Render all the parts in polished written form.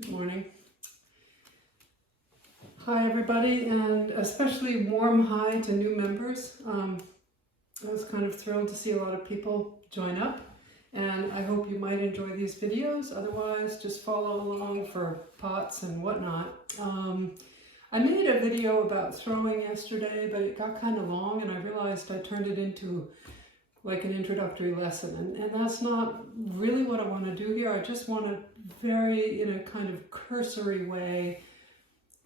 Good morning. Hi everybody, and especially warm hi to new members. I was kind of thrilled to see a lot of people join up, and I hope you might enjoy these videos. Otherwise, just follow along for pots and whatnot. I made a video about throwing yesterday, but it got kind of long, and I realized I turned it into like an introductory lesson, and that's not really what I want to do here. I just want to very, in a kind of cursory way,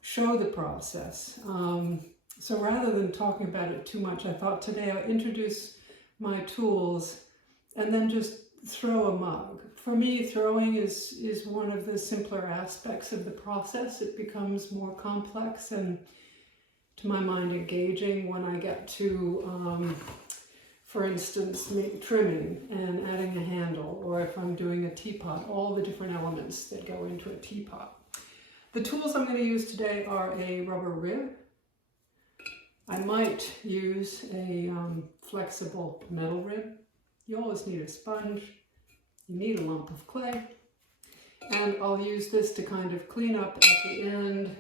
show the process. So rather than talking about it too much, I thought today I'll introduce my tools and then just throw a mug. For me, throwing is one of the simpler aspects of the process. It becomes more complex and, to my mind, engaging when I get to for instance, trimming and adding a handle, or if I'm doing a teapot, all the different elements that go into a teapot. The tools I'm going to use today are a rubber rib. I might use a flexible metal rib. You always need a sponge. You need a lump of clay. And I'll use this to kind of clean up at the end.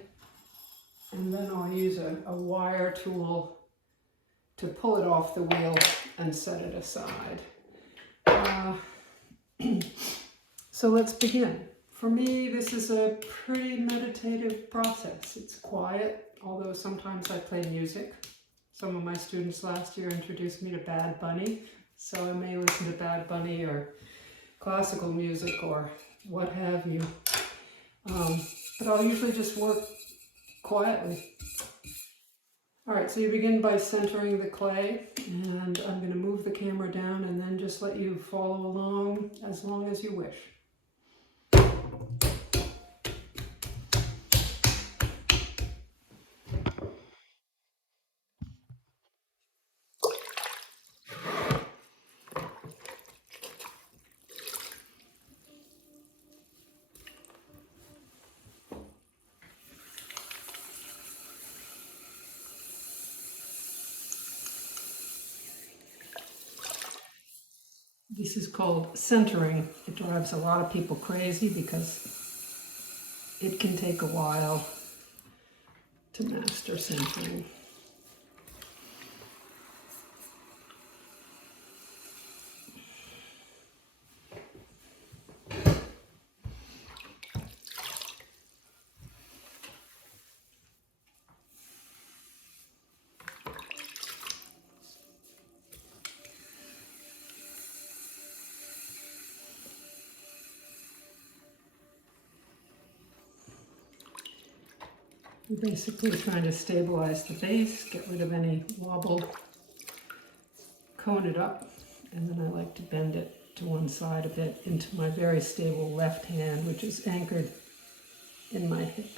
And then I'll use a wire tool to pull it off the wheel and set it aside. So let's begin. For me, this is a pretty meditative process. It's quiet, although sometimes I play music. Some of my students last year introduced me to Bad Bunny, so I may listen to Bad Bunny or classical music or what have you. But I'll usually just work quietly. All right, so you begin by centering the clay, and I'm going to move the camera down and then just let you follow along as long as you wish. This is called centering. It drives a lot of people crazy because it can take a while to master centering. I'm basically trying to stabilize the base, get rid of any wobble, cone it up, and then I like to bend it to one side a bit into my very stable left hand, which is anchored in my hip.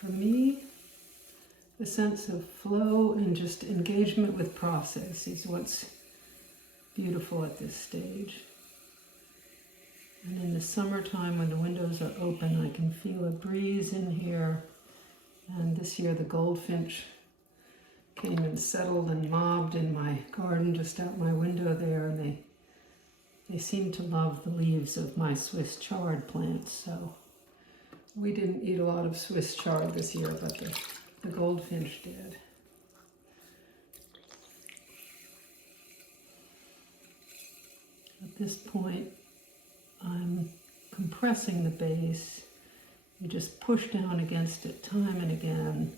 for me, the sense of flow and just engagement with process is what's beautiful at this stage. And in the summertime when the windows are open, I can feel a breeze in here. And this year the goldfinch came and settled and mobbed in my garden just out my window there, and they seem to love the leaves of my Swiss chard plants. So we didn't eat a lot of Swiss chard this year, but the goldfinch did. At this point, I'm compressing the base. You just push down against it time and again,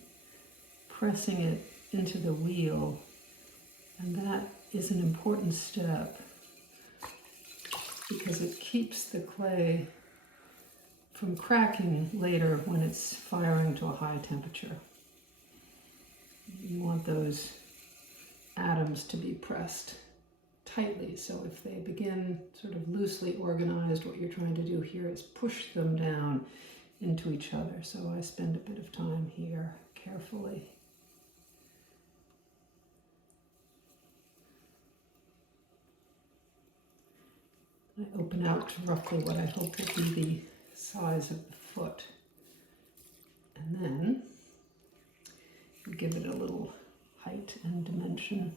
pressing it into the wheel, and that is an important step because it keeps the clay from cracking later when it's firing to a high temperature. You want those atoms to be pressed tightly, so if they begin sort of loosely organized, what you're trying to do here is push them down into each other. So I spend a bit of time here carefully. I open out to roughly what I hope will be the size of the foot. And then give it a little height and dimension.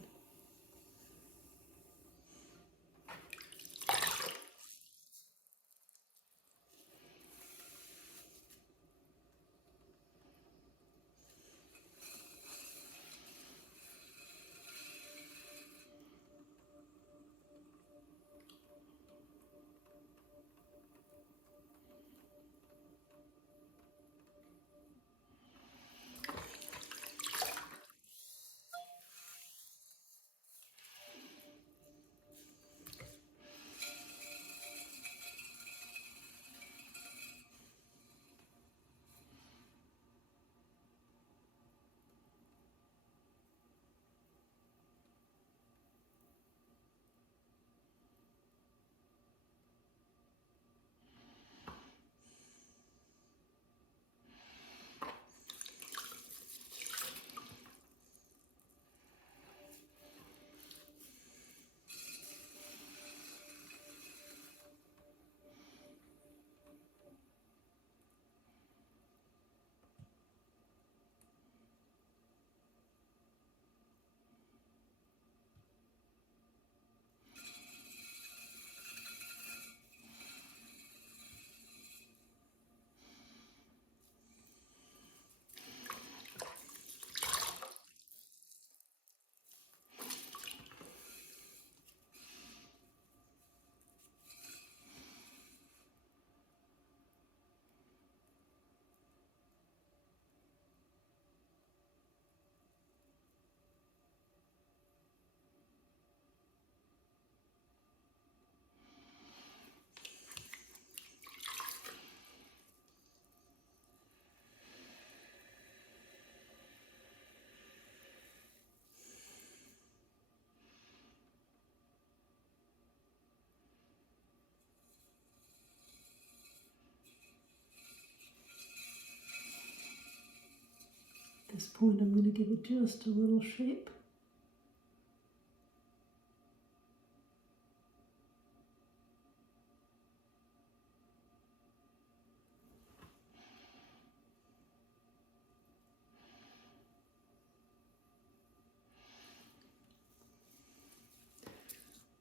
At this point, I'm going to give it just a little shape.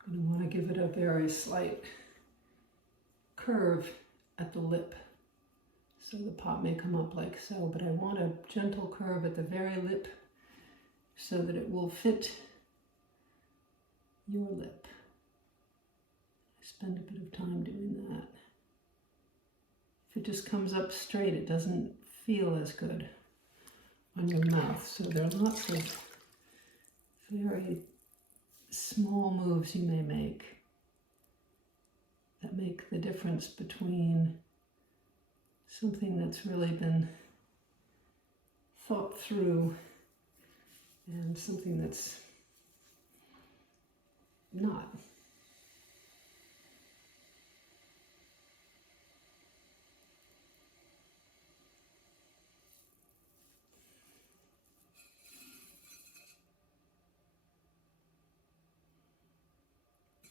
I'm going to want to give it a very slight curve at the lip. So the pot may come up like so, but I want a gentle curve at the very lip so that it will fit your lip. I spend a bit of time doing that. If it just comes up straight, it doesn't feel as good on your mouth. So there are lots of very small moves you may make that make the difference between something that's really been thought through and something that's not.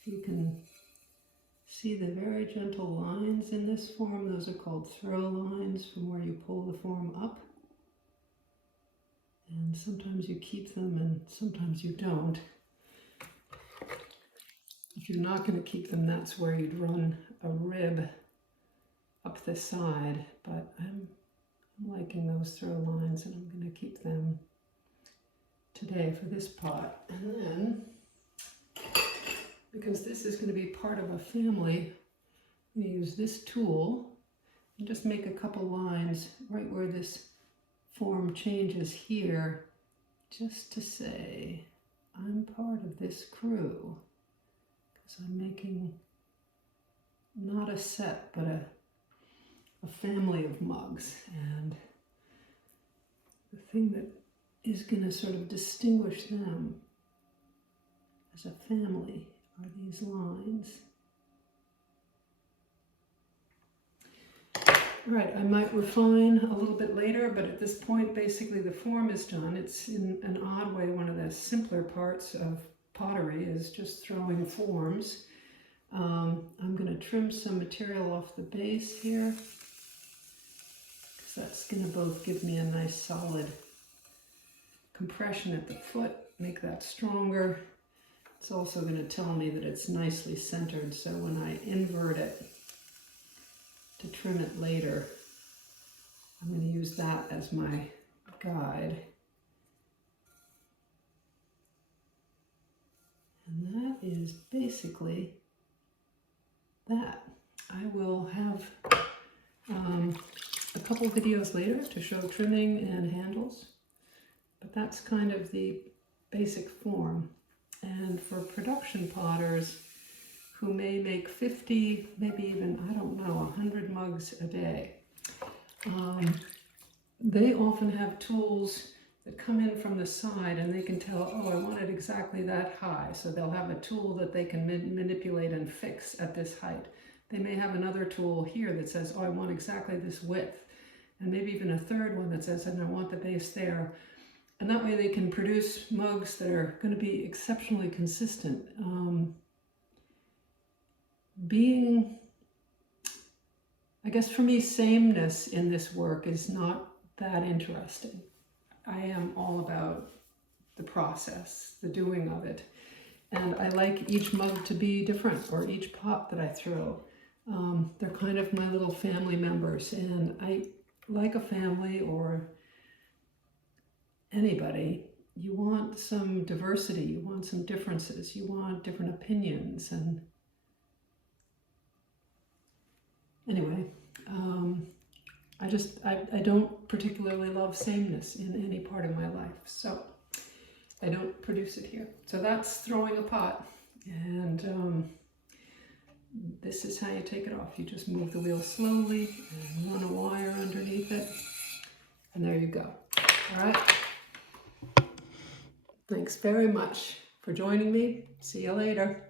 You can see the very gentle lines in this form. Those are called throw lines from where you pull the form up. And sometimes you keep them and sometimes you don't. If you're not going to keep them, that's where you'd run a rib up the side. But I'm liking those throw lines and I'm going to keep them today for this pot. And then, because this is going to be part of a family, I'm going to use this tool and just make a couple lines right where this form changes here, just to say I'm part of this crew, because I'm making not a set but a family of mugs. And the thing that is going to sort of distinguish them as a family are these lines. All right, I might refine a little bit later, but at this point, basically the form is done. It's in an odd way one of the simpler parts of pottery is just throwing forms. I'm going to trim some material off the base here, because that's going to both give me a nice solid compression at the foot, make that stronger. It's also going to tell me that it's nicely centered, so when I invert it to trim it later, I'm going to use that as my guide. And that is basically that. I will have a couple videos later to show trimming and handles, but that's kind of the basic form. And for production potters who may make 50, maybe even, I don't know, 100 mugs a day, they often have tools that come in from the side and they can tell, oh, I want it exactly that high. So they'll have a tool that they can manipulate and fix at this height. They may have another tool here that says, oh, I want exactly this width. And maybe even a third one that says, and I want the base there. And that way they can produce mugs that are going to be exceptionally consistent. I guess for me, sameness in this work is not that interesting. I am all about the process, the doing of it. And I like each mug to be different, or each pot that I throw. They're kind of my little family members, and I like a family or anybody. You want some diversity, you want some differences, you want different opinions. And anyway, I don't particularly love sameness in any part of my life, so I don't produce it here. So that's throwing a pot, and this is how you take it off. You just move the wheel slowly and run a wire underneath it, and there you go. All right. Thanks very much for joining me. See you later.